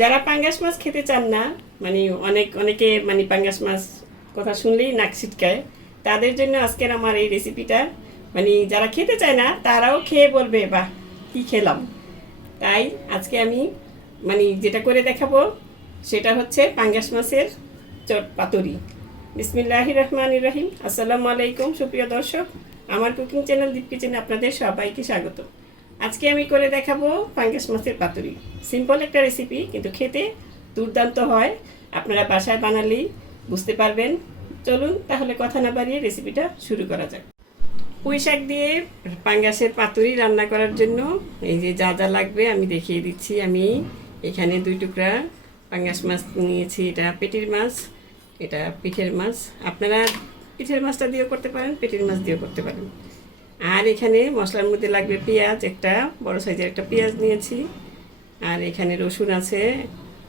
যারা পাঙ্গাস মাছ খেতে চান না, মানে অনেকে মানে পাঙ্গাস মাছ কথা শুনলেই নাক ছিটকায়, তাদের জন্য আজকের আমার এই রেসিপিটা, মানে যারা খেতে চায় না তারাও খেয়ে বলবে বাহ কি খেলাম। তাই আজকে আমি মানে যেটা করে দেখাবো সেটা হচ্ছে পাঙ্গাস মাছের চট পাতুরি। বিসমিল্লাহির রহমানির রহিম। আসসালামু আলাইকুম সুপ্রিয় দর্শক, আমার কুকিং চ্যানেল দীপ কিচেনে আপনাদের সবাইকে স্বাগত। আজকে আমি করে দেখাবো পাঙ্গাস মাছের পাতুরি। সিম্পল একটা রেসিপি, কিন্তু খেতে দুর্দান্ত হয়। আপনারা বাসায় বানালেই বুঝতে পারবেন। চলুন তাহলে কথা না বাড়িয়ে রেসিপিটা শুরু করা যাক। পুঁই শাক দিয়ে পাঙ্গাসের পাতুরি রান্না করার জন্য এই যে যা যা লাগবে আমি দেখিয়ে দিচ্ছি। আমি এখানে 2 টুকরা পাঙ্গাস মাছ নিয়েছি। এটা পেটির মাছ, এটা পিঠের মাছ। আপনারা পিঠের মাছটা দিয়েও করতে পারেন, পেটির মাছ দিয়েও করতে পারেন। আর এখানে মশলার মধ্যে লাগবে পেঁয়াজ, একটা বড় সাইজের একটা পেঁয়াজ নিয়েছি। আর এখানে রসুন আছে,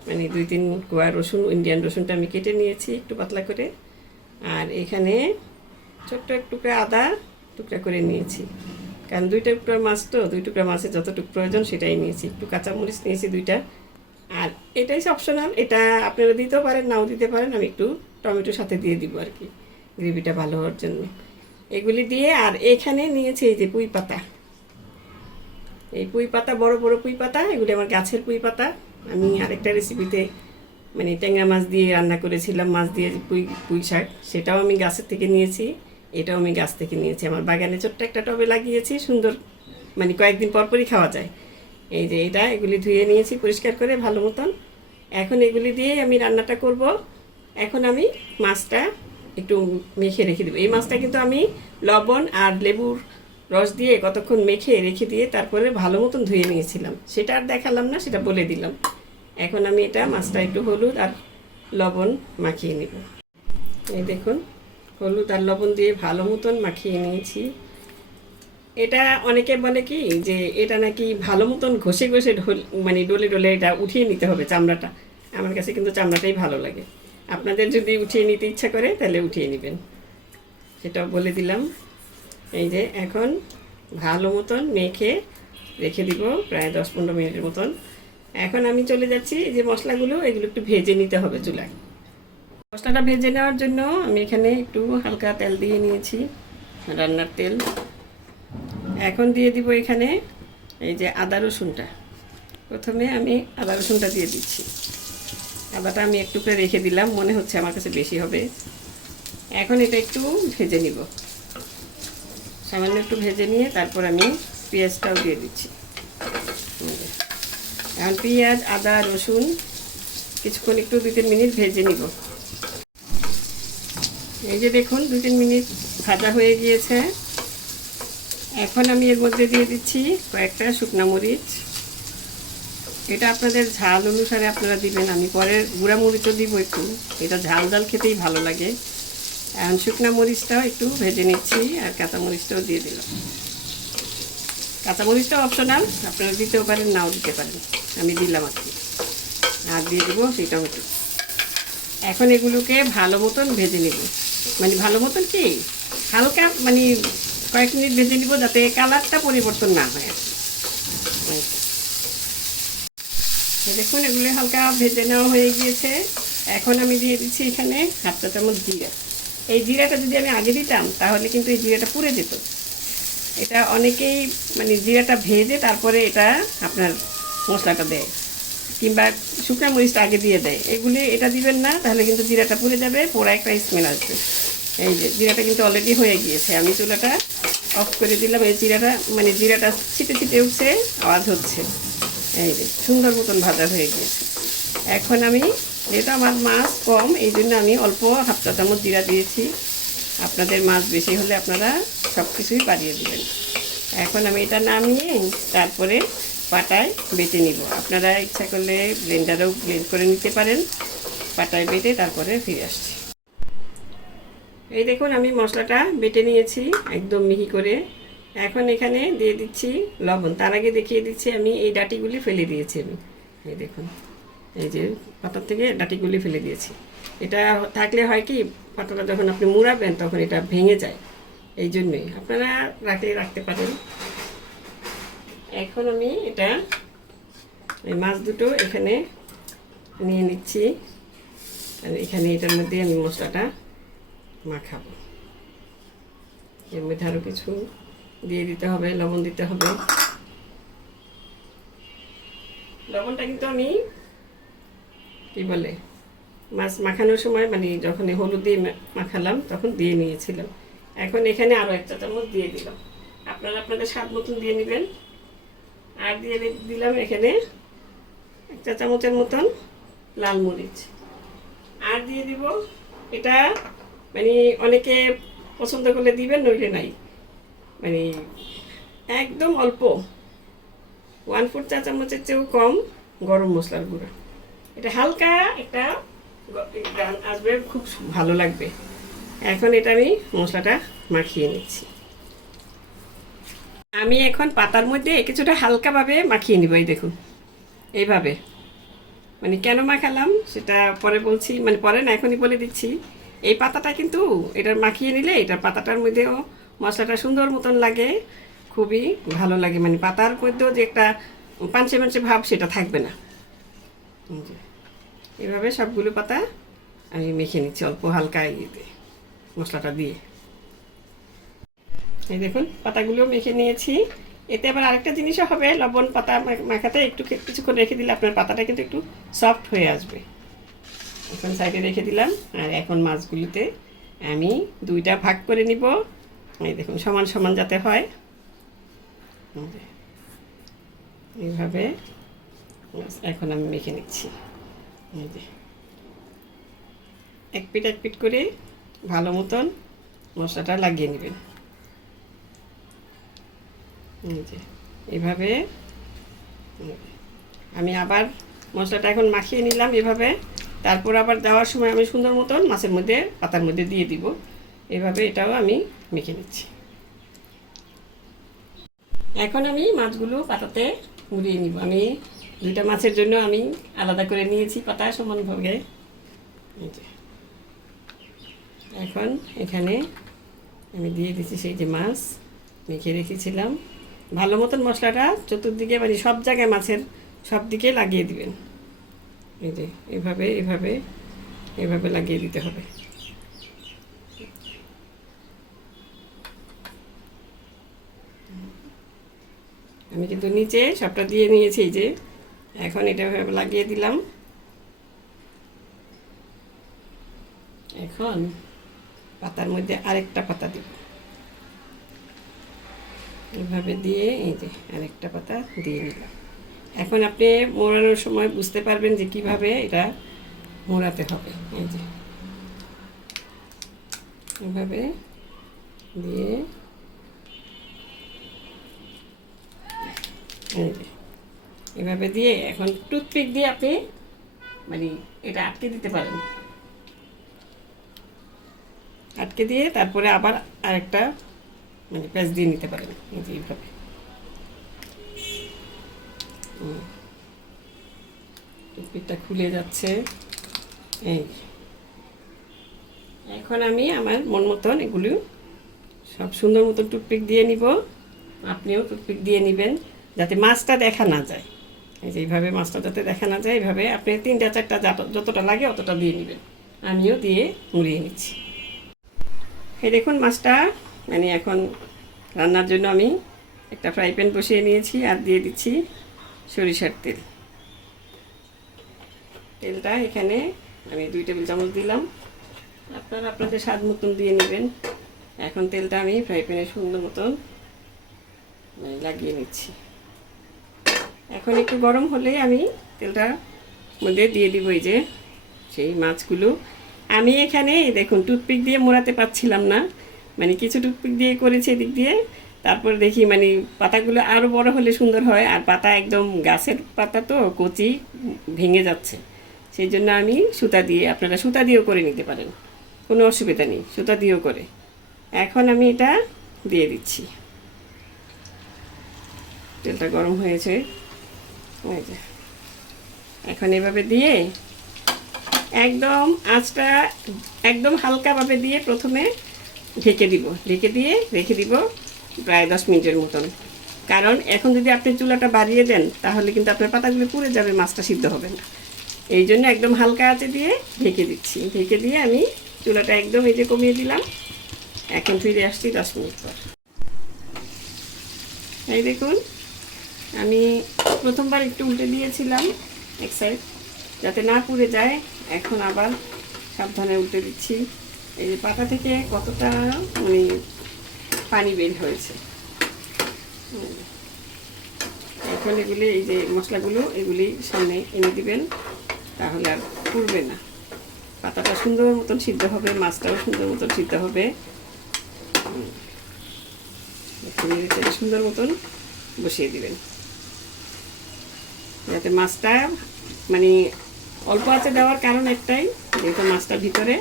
মানে 2-3 কোয়া রসুন, ইন্ডিয়ান রসুনটা আমি কেটে নিয়েছি একটু পাতলা করে। আর এখানে ছোট্ট এক টুকরা আদা টুকরা করে নিয়েছি, কারণ 2 টুকরা মাছ তো, 2 টুকরা মাছের যতটুকু প্রয়োজন সেটাই নিয়েছি। একটু কাঁচামরিচ নিয়েছি 2টা। আর এটাই অপশনাল, এটা আপনারা দিতেও পারেন নাও দিতে পারেন। আমি একটু টমেটোর সাথে দিয়ে দিব আর কি, গ্রেভিটা ভালো হওয়ার জন্য। এগুলি দিয়ে, আর এখানে নিয়েছি এই যে পুঁই পাতা। এই পুঁই পাতা, বড় বড় পুঁই পাতা, এগুলি আমার গাছের পুঁই পাতা। আমি আরেকটা রেসিপিতে মানে ট্যাংরা মাছ দিয়ে রান্না করেছিলাম, মাছ দিয়ে পুঁই শাক, সেটাও আমি গাছের থেকে নিয়েছি। এটাও আমি গাছ থেকে নিয়েছি, আমার বাগানে ছোট্ট একটা টবে লাগিয়েছি, সুন্দর, মানে কয়েকদিন পরপরই খাওয়া যায়। এই যে এটা, এগুলি ধুয়ে নিয়েছি পরিষ্কার করে ভালো মতন। এখন এগুলি দিয়ে আমি রান্নাটা করব। এখন আমি মাছটা একটু মেখে রেখে দেবো। এই মাছটা কিন্তু আমি লবণ আর লেবুর রস দিয়ে কতক্ষণ মেখে রেখে দিয়ে তারপরে ভালো মতন ধুয়ে নিয়েছিলাম, সেটা আর দেখালাম না, সেটা বলে দিলাম। এখন আমি এটা মাছটা একটু হলুদ আর লবণ মাখিয়ে নেব। এই দেখুন, হলুদ আর লবণ দিয়ে ভালো মতন মাখিয়ে নিয়েছি। এটা অনেকে বলে কি যে এটা নাকি ভালো মতন ঘষে ঘষে মানে ডলে ডলে এটা উঠিয়ে নিতে হবে চামড়াটা। আমার কাছে কিন্তু চামড়াটাই ভালো লাগে। আপনাদের যদি উঠিয়ে নিতে ইচ্ছা করে তাহলে উঠিয়ে নেবেন, সেটাও বলে দিলাম। এই যে এখন ভালো মতন মেখে রেখে দিব প্রায় 10-15 মিনিটের মতন। এখন আমি চলে যাচ্ছি যে মশলাগুলো, এগুলো একটু ভেজে নিতে হবে চুলায়। মশলাটা ভেজে নেওয়ার জন্য আমি এখানে একটু হালকা তেল দিয়ে নিয়েছি, রান্নার তেল। এখন দিয়ে দিব এখানে এই যে আদা রসুনটা। প্রথমে আমি আদা রসুনটা দিয়ে দিচ্ছি। আদাটা আমি একটু করে রেখে দিলাম, মনে হচ্ছে আমার কাছে বেশি হবে। এখন এটা একটু ভেজে নিব, সামান্য একটু ভেজে নিয়ে তারপর আমি পেঁয়াজটাও দিয়ে দিচ্ছি। এখন পেঁয়াজ, আদা, রসুন কিছুক্ষণ একটু 2-3 মিনিট ভেজে নিব। এই যে দেখুন 2-3 মিনিট ভাজা হয়ে গিয়েছে। এখন আমি এর মধ্যে দিয়ে দিচ্ছি কয়েকটা শুকনো মরিচ। এটা আপনাদের ঝাল অনুসারে আপনারা দিবেন, আমি পরে গুঁড়া মরিচও দিব একটু, এটা ঝাল ঝাল খেতেই ভালো লাগে। এখন শুকনো মরিচটাও একটু ভেজে নিচ্ছি, আর কাঁচা মরিচটাও দিয়ে দিলাম। কাঁচা মরিচটাও অপশনাল, আপনারা দিতেও পারেন নাও দিতে পারেন, আমি দিলাম আর কি। আর দিয়ে দেবো সেই টমেটো। এখন এগুলোকে ভালো মতন ভেজে নেব, মানে ভালো মতন কি হালকা, মানে কয়েক মিনিট ভেজে নিব যাতে কালারটা পরিবর্তন না হয়। দেখুন এগুলো হালকা ভেজে নেওয়া হয়ে গিয়েছে। এখন আমি দিয়ে দিচ্ছি এখানে 1/2 চা চামচ জিরা। এই জিরাটা যদি আমি আগে দিতাম তাহলে কিন্তু এই জিরাটা পুড়ে যেত। এটা অনেকেই মানে জিরাটা ভেজে তারপরে এটা আপনার মশলাটা দেয়, কিংবা শুকনো মরিচটা আগে দিয়ে দেয়। এগুলি এটা দিবেন না, তাহলে কিন্তু জিরাটা পুড়ে যাবে, পোড়া একটা স্মেল আসবে। এই যে জিরাটা কিন্তু অলরেডি হয়ে গিয়েছে, আমি চুলাটা অফ করে দিলাম। এই জিরাটা ছিটে ছিটে উঠছে, আওয়াজ হচ্ছে। এই যে সুন্দর মতন ভাজা হয়ে গিয়েছে। এখন আমি, যেহেতু আমার মাছ কম এই জন্য আমি অল্প 1/2 চা চামচ জিরা দিয়েছি। আপনাদের মাছ বেশি হলে আপনারা সব কিছুই বাড়িয়ে দেবেন। এখন আমি এটা নামিয়ে তারপরে পাটায় বেটে নিব। আপনারা ইচ্ছা করলে ব্লেন্ডারেও ব্লেন্ড করে নিতে পারেন। পাটায় বেটে তারপরে ফিরে আসছি। এই দেখুন আমি মশলাটা বেটে নিয়েছি একদম মিহি করে। এখন এখানে দিয়ে দিচ্ছি লবণ। তার আগে দেখিয়ে দিচ্ছি আমি এই ডাঁটিগুলি ফেলে দিয়েছি। আমি এই দেখুন, এই যে পাতার থেকে ডাঁটিগুলি ফেলে দিয়েছি। এটা থাকলে হয় কি, পাতাটা যখন আপনি মুড়াবেন তখন এটা ভেঙে যায়, এই জন্যই আপনারা রাখতে পারেন। এখন আমি এটা এই মাছ দুটো এখানে নিয়ে নিচ্ছি। আর এখানে এটার মধ্যে আমি মশলাটা মাখাবো। এর মধ্যে আরও কিছু দিয়ে দিতে হবে, লবণ দিতে হবে। লবণটা কিন্তু আমি কি বলে মাছ মাখানোর সময় মানে যখন হলুদ দিয়ে মাখালাম তখন দিয়ে নিয়েছিলাম। এখন এখানে আরও 1 চা চামচ দিয়ে দিলাম। আপনারা আপনাদের স্বাদ মতন দিয়ে নেবেন। আর দিয়ে দিলাম এখানে 1 চা চামচের মতন লাল মরিচ। আর দিয়ে দিব, এটা মানে অনেকে পছন্দ করলে দিবেন, নইলে নাই, মানে একদম অল্প 1/4 চা চামচের চেয়েও কম গরম মশলার গুঁড়ো। এটা হালকা একটা গান আসবে, খুব ভালো লাগবে। এখন এটা আমি মশলাটা মাখিয়ে নিচ্ছি। আমি এখন পাতার মধ্যে কিছুটা হালকাভাবে মাখিয়ে নিব। এই দেখুন এইভাবে, মানে কেন মাখালাম সেটা পরে বলছি, মানে পরে না এখনই বলে দিচ্ছি। এই পাতাটা কিন্তু এটা মাখিয়ে নিলে এটা পাতাটার মধ্যেও মশলাটা সুন্দর মতন লাগে, খুবই ভালো লাগে। মানে পাতার মধ্যেও যে একটা পাঞ্চে পাঞ্চে ভাব সেটা থাকবে না। এভাবে সবগুলো পাতা আমি মেখে নিচ্ছি অল্প হালকা ইয়েতে মশলাটা দিয়ে। এই দেখুন পাতাগুলো মেখে নিয়েছি। এতে আবার আরেকটা জিনিসও হবে, লবণ পাতা মাখাতে একটু কিছুক্ষণ রেখে দিলে আপনার পাতাটা কিন্তু একটু সফট হয়ে আসবে। এখন সাইডে রেখে দিলাম। আর এখন মাছগুলিতে আমি 2টা ভাগ করে নিব। এই দেখুন সমান সমান যাতে হয়, এইভাবে এখন আমি মেখে নিচ্ছি। এই যে এক পিঠ করে ভালো মতন মশলাটা লাগিয়ে নেবেন। এই যে এইভাবে আমি আবার মশলাটা এখন মাখিয়ে নিলাম এভাবে। তারপর আবার দেওয়ার সময় আমি সুন্দর মতন মাছের মধ্যে পাতার মধ্যে দিয়ে দিব। এভাবে এটাও আমি মেখে নিচ্ছি। এখন আমি মাছগুলো পাতাতে মুড়িয়ে নিব। আমি 2টা মাছের জন্য আমি আলাদা করে নিয়েছি পাতা সমানভাবে। এখন এখানে আমি দিয়ে দিচ্ছি সেই যে মাছ মেখে রেখেছিলাম। ভালো মতন মশলাটা চতুর্দিকে মানে সব জায়গায় মাছের সব দিকে লাগিয়ে দিবেন। এই যে এভাবে এভাবে এভাবে লাগিয়ে দিতে হবে। আমি কিন্তু নিচে সবটা দিয়ে নিয়েছি। এই যে এখন এটা এভাবে লাগিয়ে দিলাম। এখন পাতার মধ্যে আরেকটা পাতা দিব, এভাবে দিয়ে এই যে আরেকটা পাতা দিয়ে নিলাম। এখন আপনি মোড়ানোর সময় বুঝতে পারবেন যে কিভাবে এটা মোড়াতে হবে। এই যে এভাবে দিয়ে এই যে এভাবে দিয়ে এখন টুথপিক দিয়ে আপনি মানে এটা আটকে দিতে পারেন। আটকে দিয়ে তারপরে আবার আরেকটা মানে প্যাঁচ দিয়ে নিতে পারেন। এই যে এইভাবে টুথপিকটা খুলে যাচ্ছে। এই এখন আমি আমার মন মতন এগুলো সব সুন্দর মতন টুথপিক দিয়ে নিব। আপনিও টুথপিক দিয়ে নেবেন যাতে মাছটা দেখা না যায়। এই যে এইভাবে মাছটা যাতে দেখা না যায়, এইভাবে আপনি 3টা 4টা যতটা লাগে অতটা দিয়ে নেবেন। আমিও দিয়ে মুড়িয়ে নিচ্ছি। এই দেখুন মাছটা মানে এখন রান্নার জন্য আমি একটা ফ্রাই প্যান বসিয়ে নিয়েছি আর দিয়ে দিচ্ছি সরিষার তেল। তেলটা এখানে আমি 2 টেবিল চামচ দিলাম। আপনারা আপনাদের স্বাদ মতন দিয়ে নেবেন। এখন তেলটা আমি ফ্রাই প্যানে সুন্দর মতন লাগিয়ে নিচ্ছি। এখন একটু গরম হলে আমি তেলটার মধ্যে দিয়ে দিব এই যে সেই মাছগুলো। আমি এখানে দেখুন টুথপিক দিয়ে মোড়াতে পারছিলাম না, মানে কিছু টুথপিক দিয়ে করেছি এদিক দিয়ে। তারপর দেখি মানে পাতাগুলো আরও বড় হলে সুন্দর হয়, আর পাতা একদম গাছের পাতা তো কচি ভেঙে যাচ্ছে। সেই জন্য আমি সুতা দিয়ে, আপনারা সুতা দিয়েও করে নিতে পারেন, কোনো অসুবিধা নেই, সুতা দিয়েও করে। এখন আমি এটা দিয়ে দিচ্ছি। তেলটা গরম হয়েছে, এই যে এখন এভাবে দিয়ে একদম আঁচটা একদম হালকাভাবে দিয়ে প্রথমে ঢেকে দিব। ঢেকে দিয়ে রেখে দিব প্রায় 10 মিনিটের মতন। কারণ এখন যদি আপনি চুলাটা বাড়িয়ে দেন তাহলে কিন্তু আপনার পাতাগুলো পুড়ে যাবে, মাছটা সিদ্ধ হবে না। এই জন্য একদম হালকা আঁচে দিয়ে ঢেকে দিচ্ছি। ঢেকে দিয়ে আমি চুলাটা একদম এই যে কমিয়ে দিলাম। এখন ফিরে আসছি 10 মিনিট পর। এই দেখুন, আমি প্রথমবার একটু উল্টে দিয়েছিলাম এক সাইড যাতে না পুড়ে যায়। এখন আবার সাবধানে উল্টে দিচ্ছি। এই যে পাতা থেকে কতটা মানে পানি বের হয়েছে। এখন এগুলি, এই যে মশলাগুলো, এগুলি সামনে এনে দিবেন, তাহলে আর পুড়বে না। পাতাটা সুন্দর মতন সিদ্ধ হবে, মাছটাও সুন্দর মতন সিদ্ধ হবে। সুন্দর মতন বসিয়ে দিবেন যাতে মাছটা মানে অল্প আঁচে দেওয়ার কারণ একটাই, যেহেতু মাছটা ভিতরে,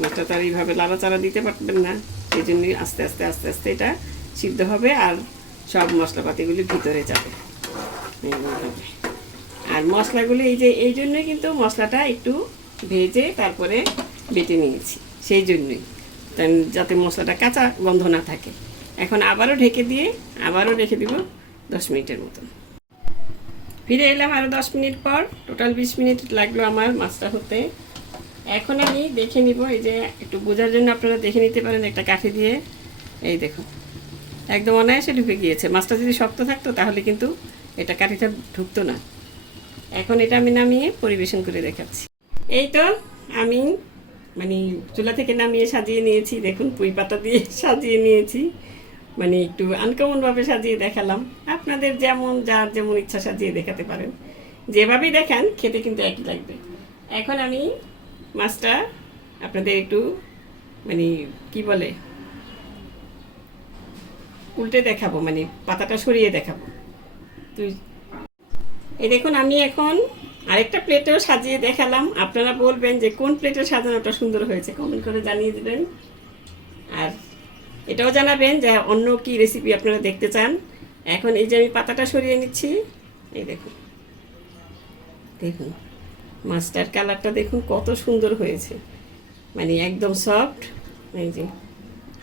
মাছটা তো আর এইভাবে লাড়াচাড়া দিতে পারবেন না, এই জন্যই আস্তে আস্তে আস্তে আস্তে এটা সিদ্ধ হবে আর সব মশলাপাতিগুলি ভিতরে যাবে। আর মশলাগুলি এই জন্যই কিন্তু মশলাটা একটু ভেজে তারপরে বেটে নিয়েছি, সেই জন্যই, যাতে মশলাটা কাঁচা গন্ধ না থাকে। এখন আবারও ঢেকে দিয়ে আবারও রেখে দিব 10 মিনিটের মতন। ফিরে এলাম আরও 10 মিনিট পর। টোটাল 20 মিনিট লাগলো আমার মাছটা হতে। এখন আমি দেখে নিব, এই যে একটু বোঝার জন্য আপনারা দেখে নিতে পারেন একটা কাঠি দিয়ে। এই দেখুন, একদম অনায়াসে ঢুকে গিয়েছে। মাছটা যদি শক্ত থাকতো তাহলে কিন্তু এটা কাঠিটা ঢুকতো না। এখন এটা আমি নামিয়ে পরিবেশন করে দেখাচ্ছি। এই তো আমি মানে চুলা থেকে নামিয়ে সাজিয়ে নিয়েছি। দেখুন, পুঁই পাতা দিয়ে সাজিয়ে নিয়েছি, মানে একটু আনকমনভাবে সাজিয়ে দেখালাম। আপনাদের যার যেমন ইচ্ছা সাজিয়ে দেখাতে পারেন, যেভাবেই দেখান খেতে কিন্তু একই লাগবে। এখন আমি মাছটা আপনাদের একটু মানে কি বলে উল্টে দেখাবো, মানে পাতাটা সরিয়ে দেখাবো। এই দেখুন, আমি এখন আরেকটা প্লেটেও সাজিয়ে দেখালাম। আপনারা বলবেন যে কোন প্লেটে সাজানোটা সুন্দর হয়েছে, কমেন্ট করে জানিয়ে দেবেন। আর এটাও জানাবেন যে অন্য কি রেসিপি আপনারা দেখতে চান। এখন এই যে আমি পাতাটা সরিয়ে নিচ্ছি। এই দেখুন, দেখুন মাছটার কালারটা দেখুন কত সুন্দর হয়েছে, মানে একদম সফট। এই যে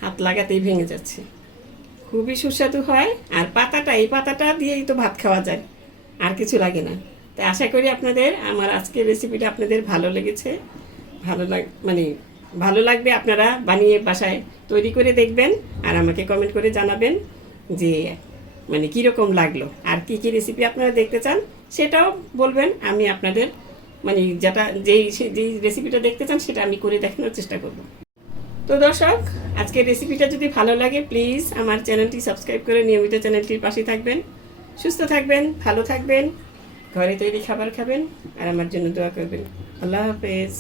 হাত লাগাতেই ভেঙে যাচ্ছে, খুবই সুস্বাদু হয়। আর এই পাতাটা দিয়েই তো ভাত খাওয়া যায়, আর কিছু লাগে না। তাই আশা করি আপনাদের আমার আজকের রেসিপিটা আপনাদের ভালো লেগেছে। ভালো লাগবে। আপনারা বানিয়ে বাসায় তৈরি করে দেখবেন আর আমাকে কমেন্ট করে জানাবেন যে মানে কীরকম লাগলো। আর কি কি রেসিপি আপনারা দেখতে চান সেটাও বলবেন। আমি আপনাদের মানে যেই রেসিপিটা দেখতে চান সেটা আমি করে দেখানোর চেষ্টা করব। তো দর্শক, আজকের রেসিপিটা যদি ভালো লাগে প্লিজ আমার চ্যানেলটি সাবস্ক্রাইব করে নিয়মিত চ্যানেলটির পাশে থাকবেন। সুস্থ থাকবেন, ভালো থাকবেন, ঘরে তৈরি খাবার খাবেন আর আমার জন্য দোয়া করবেন। আল্লাহ হাফেজ।